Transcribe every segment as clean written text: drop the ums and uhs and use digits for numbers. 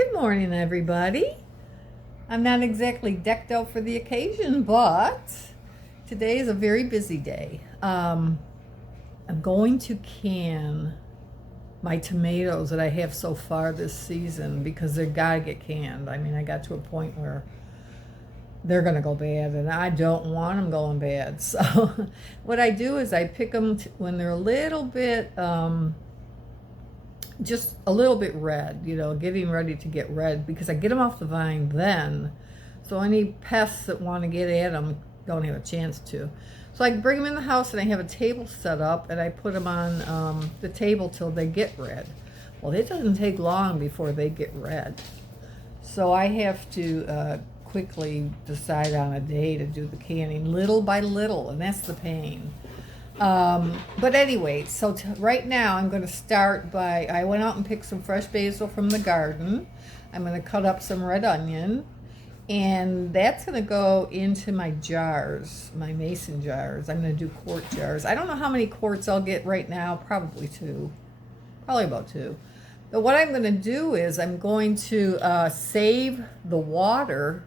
Good morning, everybody. I'm not exactly decked out for the occasion, but today is a very busy day. I'm going to can my tomatoes that I have so far this season because they're gotta get canned. I mean, I got to a point where they're gonna go bad, and I don't want them going bad. So, what I do is I pick them when they're a little bit. Just a little bit red, getting ready to get red because I get them off the vine then. So any pests that want to get at them don't have a chance to. So I bring them in the house and I have a table set up and I put them on the table till they get red. Well, it doesn't take long before they get red. So I have to quickly decide on a day to do the canning little by little, and that's the pain. But anyway, so right now I'm going to start by, I went out and picked some fresh basil from the garden. I'm going to cut up some red onion, and that's going to go into my jars, my mason jars. I'm going to do quart jars. I don't know how many quarts I'll get right now, probably about two. But what I'm going to do is I'm going to save the water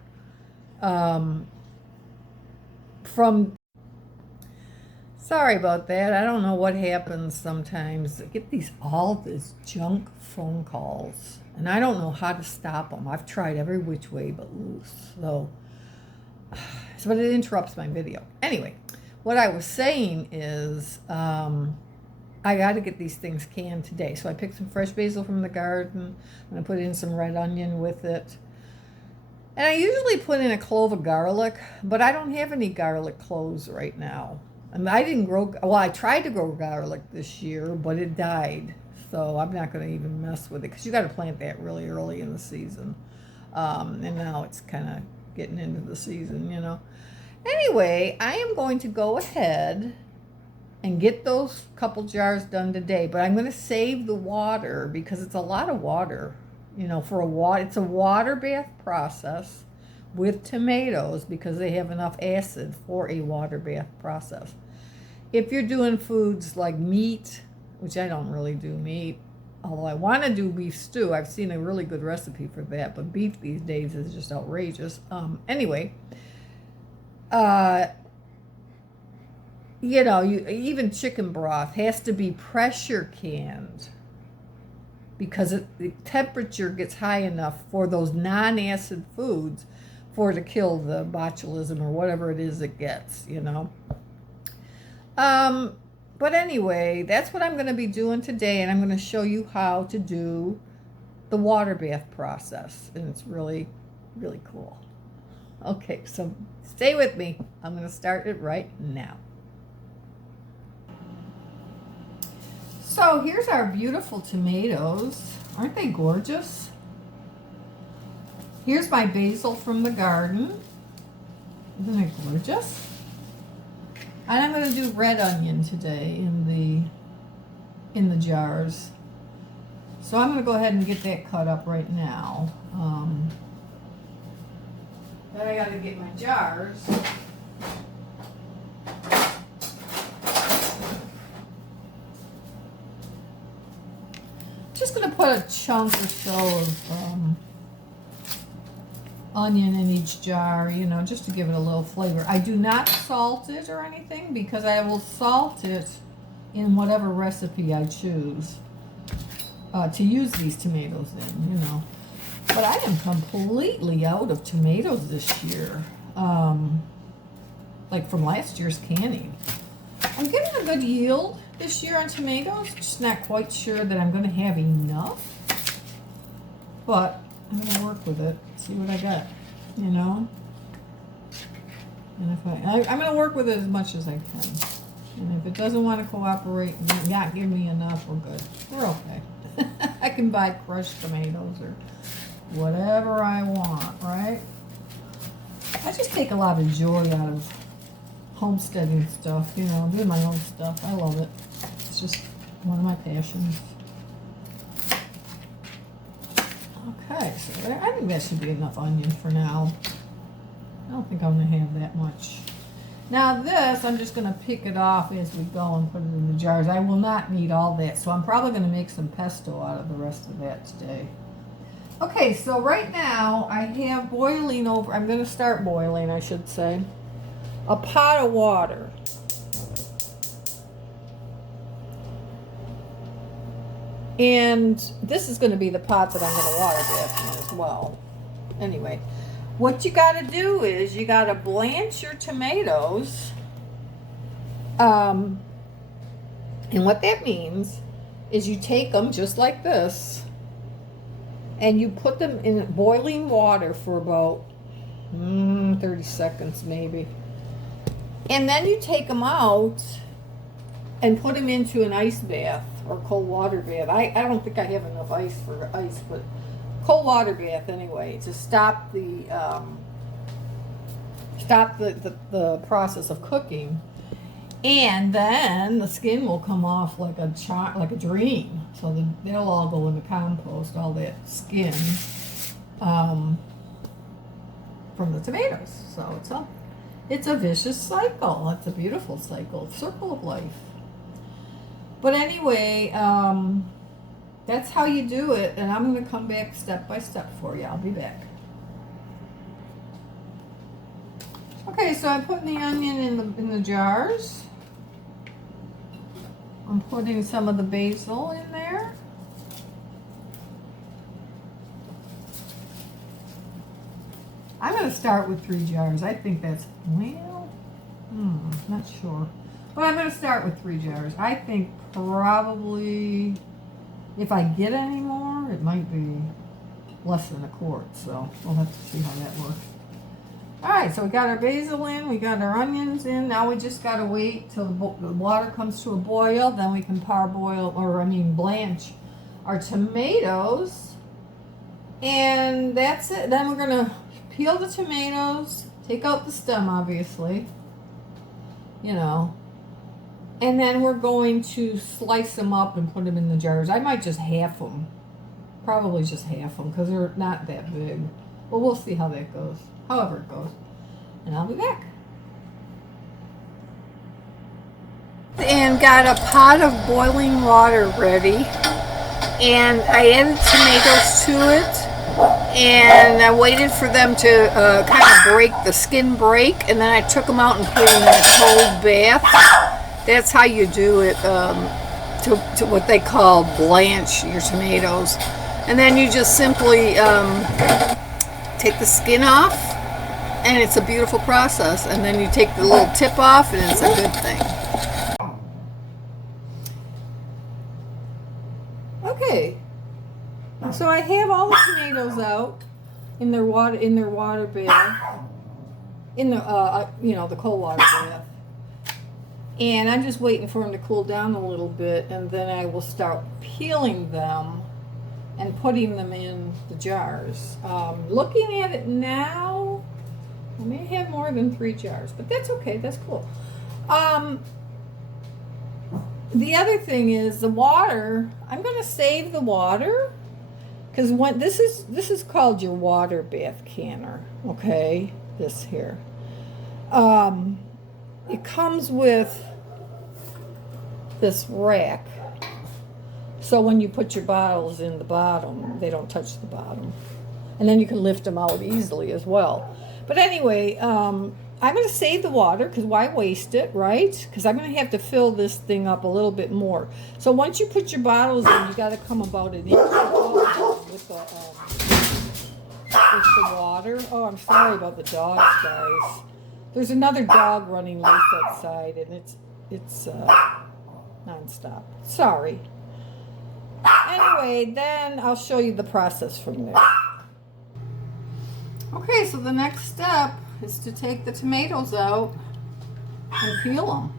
from... Sorry about that. I don't know what happens sometimes. I get all this junk phone calls, and I don't know how to stop them. I've tried every which way but loose. So but it interrupts my video. Anyway, what I was saying is I got to get these things canned today. So I picked some fresh basil from the garden, and I put in some red onion with it. And I usually put in a clove of garlic, but I don't have any garlic cloves right now. I tried to grow garlic this year, but it died. So I'm not going to even mess with it because you got to plant that really early in the season. And now it's kind of getting into the season, Anyway, I am going to go ahead and get those couple jars done today, but I'm going to save the water because it's a lot of water, it's a water bath process with tomatoes because they have enough acid for a water bath process. If you're doing foods like meat, which I don't really do meat, although I want to do beef stew. I've seen a really good recipe for that, but beef these days is just outrageous. Anyway, even chicken broth has to be pressure canned because the temperature gets high enough for those non-acid foods for it to kill the botulism or whatever it is it gets, But anyway, that's what I'm going to be doing today, and I'm going to show you how to do the water bath process, and it's really, really cool. Okay, so stay with me. I'm going to start it right now. So here's our beautiful tomatoes. Aren't they gorgeous? Here's my basil from the garden. Isn't it gorgeous? And I'm going to do red onion today in the jars. So I'm going to go ahead and get that cut up right now. Then I got to get my jars. Just going to put a chunk or so of onion in each jar, just to give it a little flavor. I do not salt it or anything because I will salt it in whatever recipe I choose to use these tomatoes in, But I am completely out of tomatoes this year, like from last year's canning. I'm getting a good yield this year on tomatoes, just not quite sure that I'm going to have enough, but I'm going to work with it, see what I got, And if I'm going to work with it as much as I can. And if it doesn't want to cooperate and not give me enough, we're good. We're okay. I can buy crushed tomatoes or whatever I want, right? I just take a lot of joy out of homesteading stuff, doing my own stuff. I love it. It's just one of my passions. Okay, so I think that should be enough onion for now. I don't think I'm going to have that much. Now this, I'm just going to pick it off as we go and put it in the jars. I will not need all that, so I'm probably going to make some pesto out of the rest of that today. Okay, so right now I have boiling over, I'm going to start boiling, I should say, a pot of water. And this is going to be the pot that I'm going to water bath in as well. Anyway, what you got to do is you got to blanch your tomatoes. And what that means is you take them just like this and you put them in boiling water for about 30 seconds maybe. And then you take them out and put them into an ice bath or cold water bath. I don't think I have enough ice for ice, but cold water bath anyway, to stop the process of cooking. And then the skin will come off like a dream. So they'll all go in the compost, all that skin from the tomatoes. So it's a vicious cycle. It's a beautiful cycle, circle of life. But anyway, that's how you do it. And I'm going to come back step by step for you. I'll be back. Okay, so I'm putting the onion in the jars. I'm putting some of the basil in there. I'm going to start with 3 jars. I think that's, well, not sure. But I'm going to start with 3 jars. I think probably, if I get any more, it might be less than a quart. So we'll have to see how that works. All right, so we got our basil in, we got our onions in. Now we just got to wait till the water comes to a boil. Then we can blanch our tomatoes. And that's it. Then we're going to peel the tomatoes, take out the stem, obviously, and then we're going to slice them up and put them in the jars. I might just half them, probably just half them, because they're not that big. But we'll see how that goes. However it goes. And I'll be back. And got a pot of boiling water ready. And I added tomatoes to it. And I waited for them to kind of the skin break. And then I took them out and put them in a cold bath. That's how you do it, to what they call blanch your tomatoes. And then you just simply take the skin off, and it's a beautiful process. And then you take the little tip off, and it's a good thing. Okay, so I have all the tomatoes out in their water bath, in the the cold water bath, and I'm just waiting for them to cool down a little bit, and then I will start peeling them and putting them in the jars. Looking at it now, I may have more than 3 jars, but that's okay. That's cool. The other thing is the water. I'm going to save the water because this is called your water bath canner. Okay, this here. It comes with this rack. So when you put your bottles in the bottom, they don't touch the bottom. And then you can lift them out easily as well. But anyway, I'm going to save the water because why waste it, right? Because I'm going to have to fill this thing up a little bit more. So once you put your bottles in, you got to come about an inch with the water. Oh, I'm sorry about the dogs, guys. There's another dog running loose outside, and it's nonstop. Sorry. Anyway, then I'll show you the process from there. Okay, so the next step is to take the tomatoes out and peel them.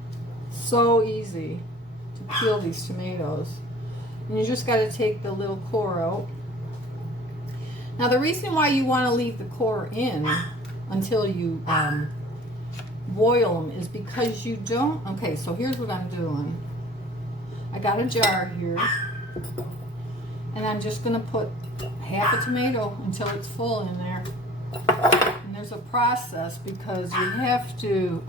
So easy to peel these tomatoes. And you just got to take the little core out. Now the reason why you want to leave the core in until you boil them is because you don't... Okay, so here's what I'm doing. I got a jar here. And I'm just going to put half a tomato until it's full in there. And there's a process because you have to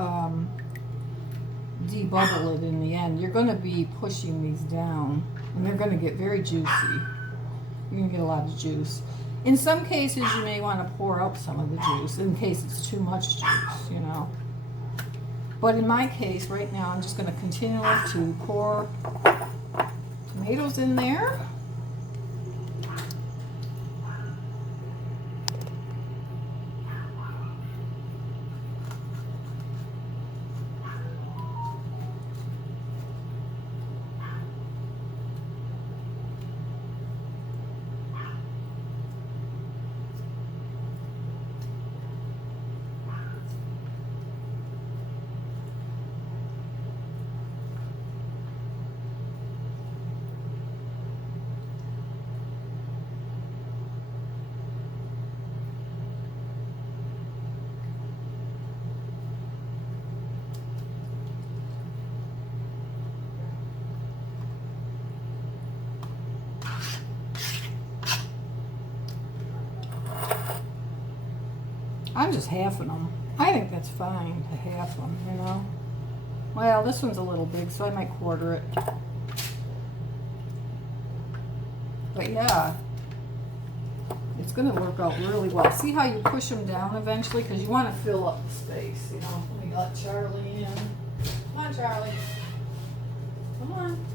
debubble it in the end. You're going to be pushing these down, and they're going to get very juicy. You're going to get a lot of juice. In some cases, you may want to pour out some of the juice in case it's too much juice, you know. But in my case, right now, I'm just going to continue to pour tomatoes in there. I'm just halving them. I think that's fine to half them, you know. Well, this one's a little big, so I might quarter it. But yeah, it's going to work out really well. See how you push them down eventually? Because you want to fill up the space, you know. Let me let Charlie in. Come on, Charlie. Come on.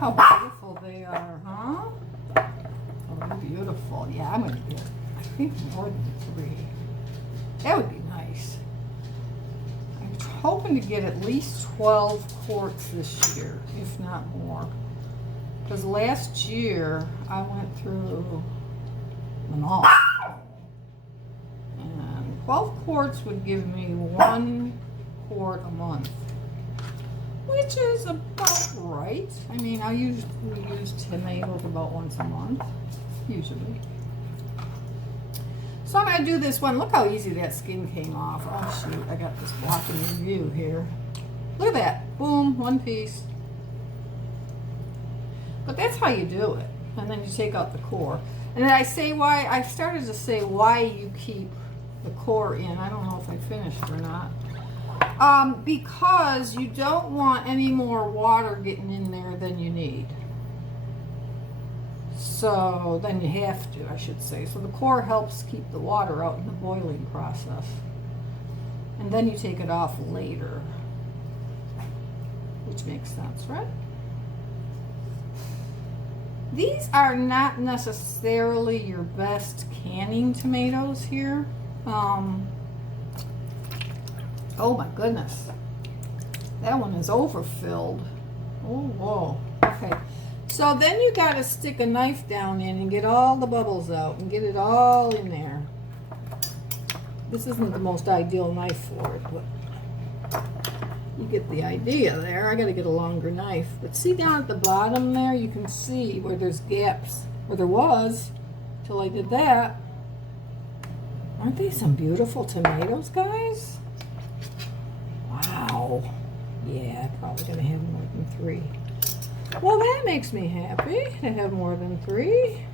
How beautiful they are, huh? Oh, they're beautiful. Yeah, I'm going to get, I think, more than 3. That would be nice. I'm hoping to get at least 12 quarts this year, if not more. Because last year, I went through them all. And 12 quarts would give me 1 quart a month, which is about right. I mean, we use tomatoes about once a month, usually. So I'm gonna do this one. Look how easy that skin came off. Oh shoot, I got this blocking the view here. Look at that, boom, 1 piece. But that's how you do it. And then you take out the core. And then I started to say why you keep the core in. I don't know if I finished or not. Because you don't want any more water getting in there than you need. So then you have to, I should say. So the core helps keep the water out in the boiling process. And then you take it off later. Which makes sense, right? These are not necessarily your best canning tomatoes here. Oh my goodness. That one is overfilled. Oh, whoa. Okay. So then you got to stick a knife down in and get all the bubbles out and get it all in there. This isn't the most ideal knife for it, but you get the idea there. I got to get a longer knife. But see down at the bottom there, you can see where there's gaps, where there was, till I did that. Aren't they some beautiful tomatoes, guys? Wow. Yeah, probably gonna have more than 3. Well, that makes me happy to have more than 3.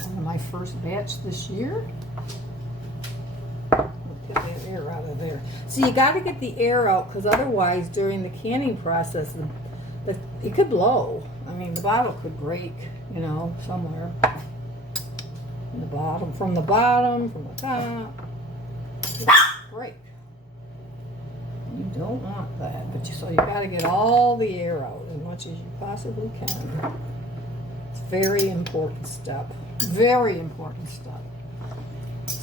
One of my first batch this year. Get that air out of there. So you got to get the air out, because otherwise, during the canning process, it could blow. I mean, the bottle could break, you know, somewhere. From the bottom, from the top. Break. You don't want that, but so you got to get all the air out as much as you possibly can. It's a very important step. Very important step.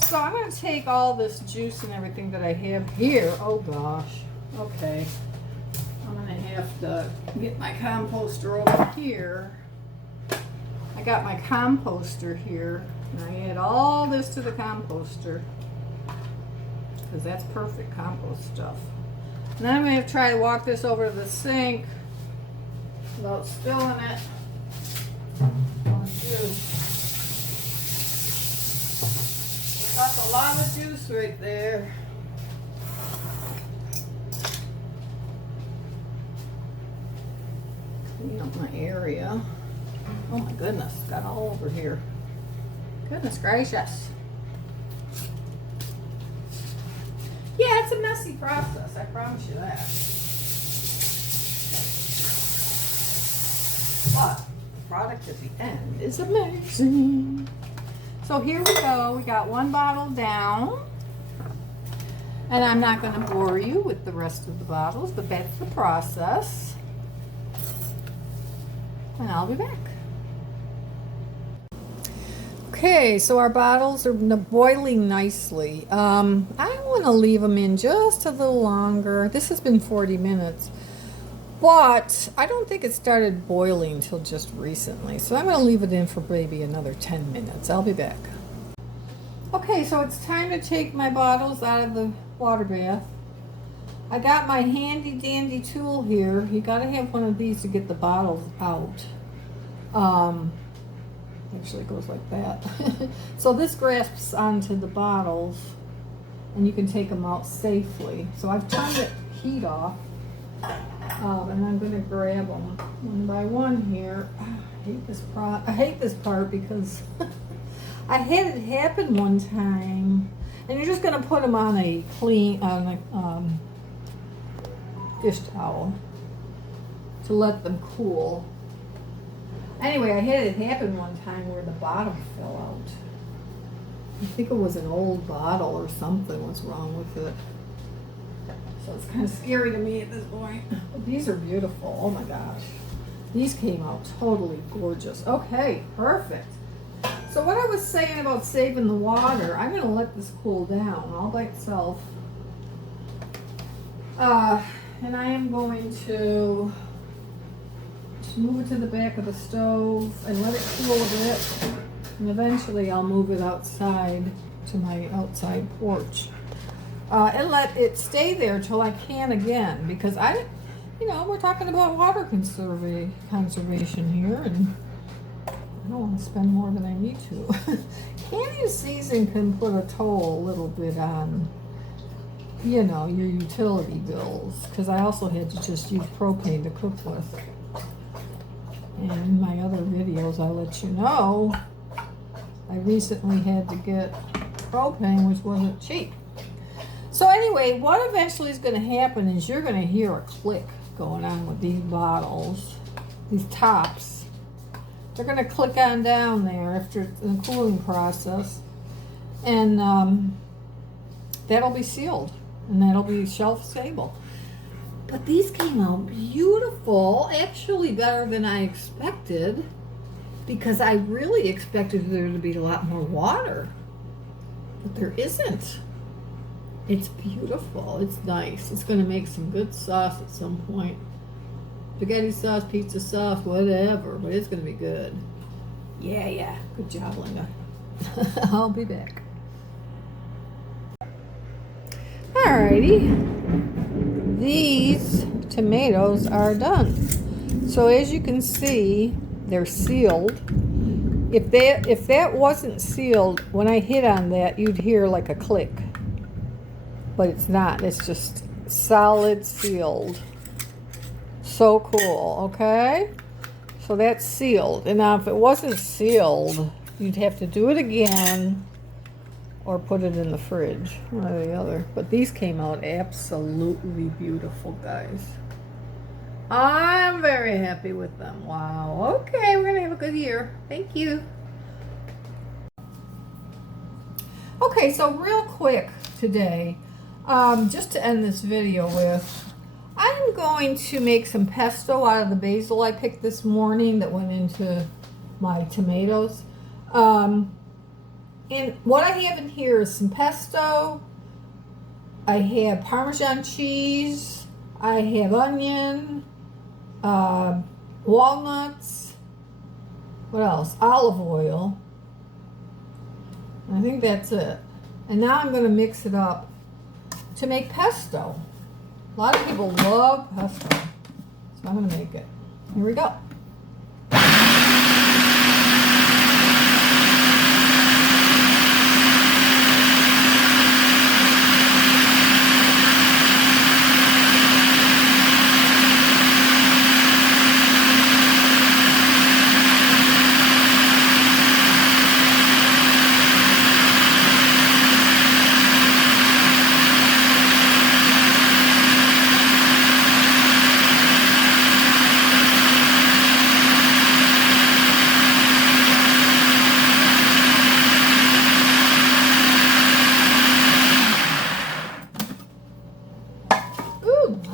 So I'm going to take all this juice and everything that I have here. Oh gosh. Okay. I'm going to have to get my composter over here. I got my composter here. And I add all this to the composter. Because that's perfect compost stuff. And then I'm going to try to walk this over to the sink without spilling it. That's a lot of juice right there. Clean up my area. Oh my goodness, got all over here. Goodness gracious. Yeah, it's a messy process, I promise you that. But the product at the end is amazing. So here we go. We got one bottle down. And I'm not going to bore you with the rest of the bottles, but that's the process. And I'll be back. Okay, so our bottles are boiling nicely. I want to leave them in just a little longer. This has been 40 minutes. But I don't think it started boiling until just recently. So I'm going to leave it in for maybe another 10 minutes. I'll be back. Okay, so it's time to take my bottles out of the water bath. I got my handy dandy tool here. You got to have one of these to get the bottles out. Actually, it goes like that. So this grasps onto the bottles and you can take them out safely. So I've turned the heat off. And I'm going to grab them one by one here. I hate this part because I had it happen one time. And you're just going to put them on a dish towel to let them cool. Anyway, I had it happen one time where the bottom fell out. I think it was an old bottle or something was wrong with it. So it's kind of scary to me at this point. But these are beautiful. Oh my gosh. These came out totally gorgeous. Okay, perfect. So what I was saying about saving the water, I'm going to let this cool down all by itself. And I am going to just move it to the back of the stove and let it cool a bit. And eventually I'll move it outside to my outside porch. And let it stay there till I can again, because we're talking about water conservation here, and I don't want to spend more than I need to. Canning season can put a toll a little bit on, your utility bills, because I also had to just use propane to cook with. And in my other videos, I let you know, I recently had to get propane, which wasn't cheap. So anyway, what eventually is going to happen is you're going to hear a click going on with these bottles, these tops. They're going to click on down there after the cooling process, and that'll be sealed, and that'll be shelf stable. But these came out beautiful, actually better than I expected, because I really expected there to be a lot more water, but there isn't. It's beautiful. It's nice. It's going to make some good sauce at some point. Spaghetti sauce, pizza sauce, whatever. But it's going to be good. Yeah. Good job, Linda. I'll be back. Alrighty. These tomatoes are done. So as you can see, they're sealed. If that wasn't sealed, when I hit on that, you'd hear like a click. But it's not. It's just solid sealed. So cool, okay? So that's sealed. And now if it wasn't sealed, you'd have to do it again or put it in the fridge, one or the other. But these came out absolutely beautiful, guys. I'm very happy with them. Wow. Okay, we're going to have a good year. Thank you. Okay, so real quick today, just to end this video with, I'm going to make some pesto out of the basil I picked this morning that went into my tomatoes. And what I have in here is some pesto. I have Parmesan cheese. I have onion, walnuts. What else? Olive oil. I think that's it. And now I'm going to mix it up to make pesto. A lot of people love pesto, so I'm going to make it. Here we go.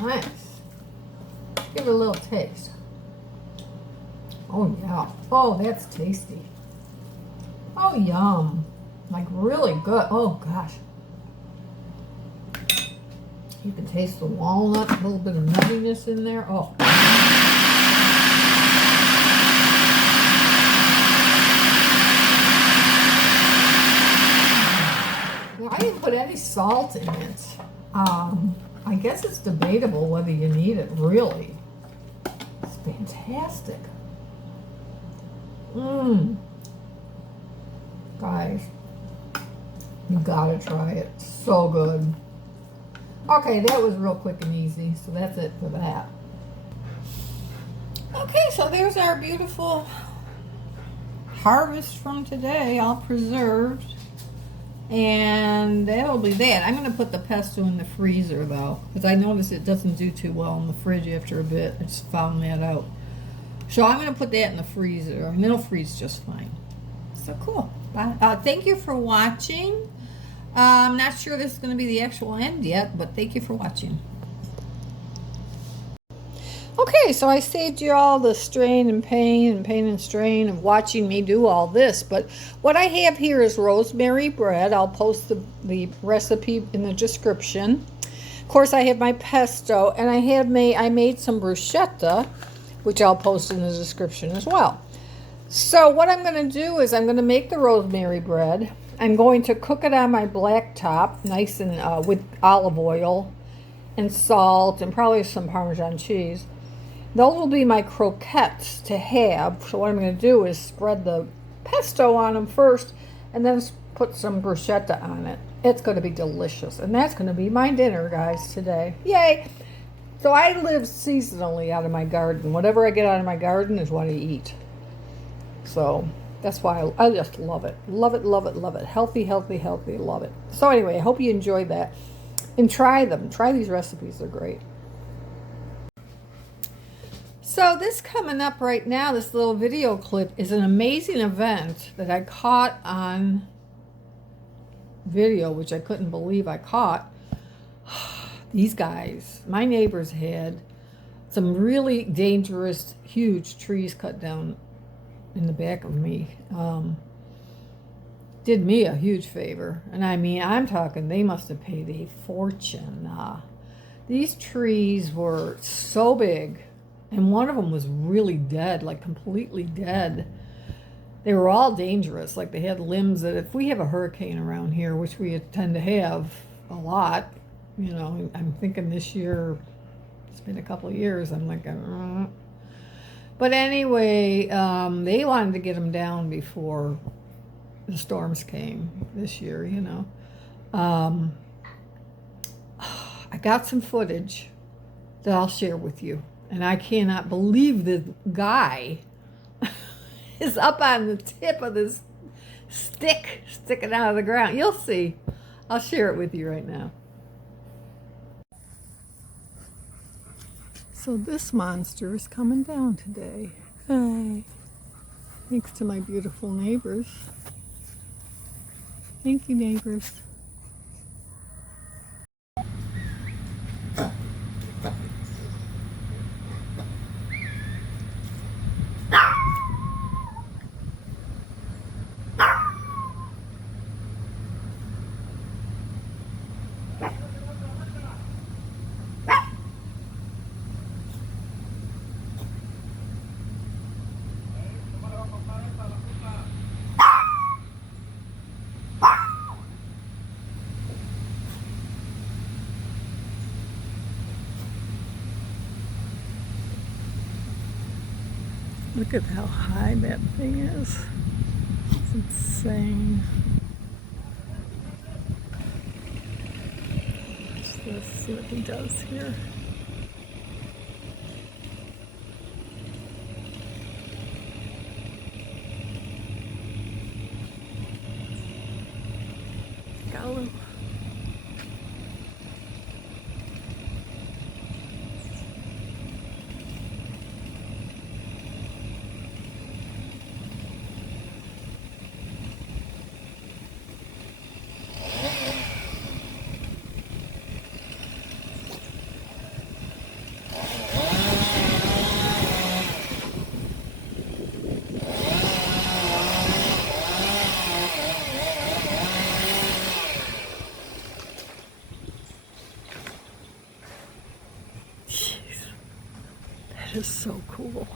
Nice. Give it a little taste. Oh yeah. Oh, that's tasty. Oh, yum. Like really good. Oh gosh. You can taste the walnut, a little bit of nuttiness in there. Oh. Now, I didn't put any salt in it. I guess it's debatable whether you need it, really. It's fantastic. Guys, you gotta try it. So good. Okay, that was real quick and easy, so that's it for that. Okay, so there's our beautiful harvest from today, all preserved. And that'll be that. I'm going to put the pesto in the freezer, though, because I noticed it doesn't do too well in the fridge after a bit. I just found that out. So I'm going to put that in the freezer, and it'll freeze just fine. So cool. Thank you for watching. I'm not sure this is going to be the actual end yet, but thank you for watching. Okay, so I saved you all the strain and pain and strain of watching me do all this, but what I have here is rosemary bread. I'll post the recipe in the description. Of course, I have my pesto, and I made some bruschetta, which I'll post in the description as well. So what I'm going to do is I'm going to make the rosemary bread. I'm going to cook it on my black top, nice and with olive oil and salt and probably some Parmesan cheese. Those will be my croquettes to have. So what I'm going to do is spread the pesto on them first and then put some bruschetta on it. It's going to be delicious. And that's going to be my dinner, guys, today. Yay! So I live seasonally out of my garden. Whatever I get out of my garden is what I eat. So that's why I just love it. Love it, love it, love it. Healthy, healthy, healthy. Love it. So anyway, I hope you enjoyed that. And try them. Try these recipes. They're great. So this coming up right now, this little video clip, is an amazing event that I caught on video, which I couldn't believe I caught. These guys, my neighbors had some really dangerous, huge trees cut down in the back of me. Did me a huge favor. And I mean, I'm talking, they must have paid a fortune. These trees were so big. And one of them was really dead, like completely dead. They were all dangerous. Like they had limbs that if we have a hurricane around here, which we tend to have a lot, you know, I'm thinking this year, it's been a couple of years, I'm like, But anyway, they wanted to get them down before the storms came this year, you know. I got some footage that I'll share with you. And I cannot believe the guy is up on the tip of this stick sticking out of the ground. You'll see. I'll share it with you right now. So this monster is coming down today. Hi. Thanks to my beautiful neighbors. Thank you, neighbors. Look at how high that thing is. It's insane. Let's see what he does here. Go. That is so cool.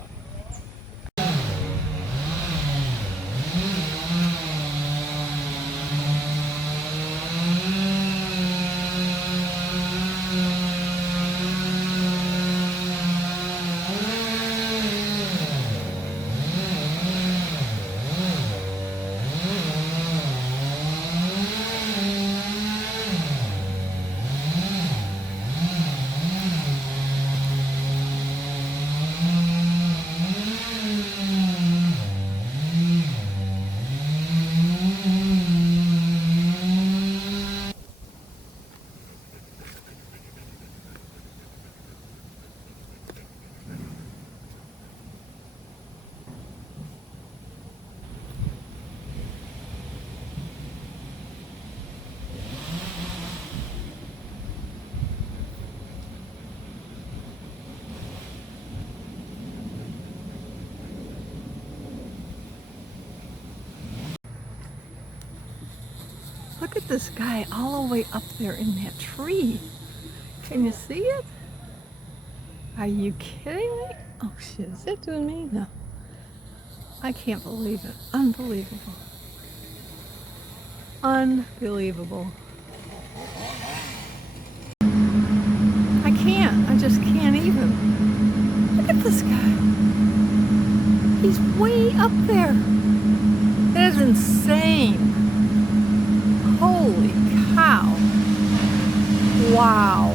Look at this guy all the way up there in that tree. Can you see it? Are you kidding me? Oh shit, is that doing me? No. I can't believe it. Unbelievable. Unbelievable. I can't. I just can't even. Look at this guy. He's way up there. That is insane. Holy cow. Wow.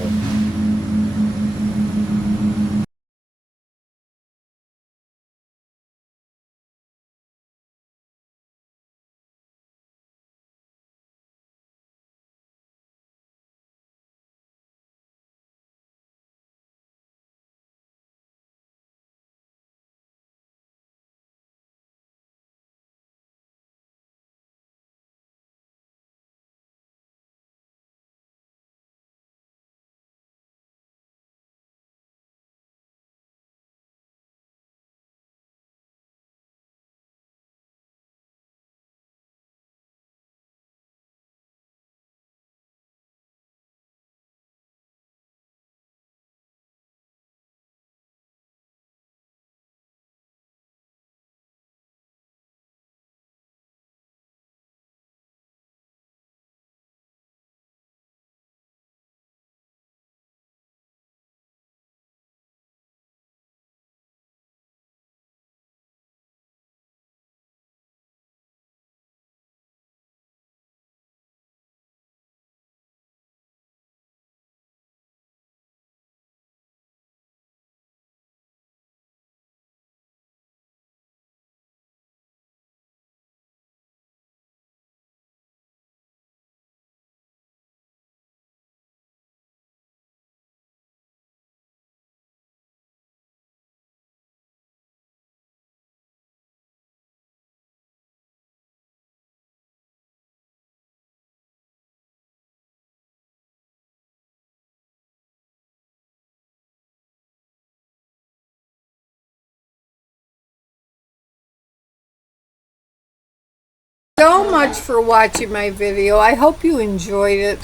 So much for watching my video. I hope you enjoyed it.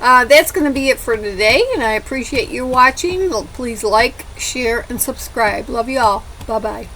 That's going to be it for today, and I appreciate you watching. Please like, share, and subscribe. Love you all. Bye-bye.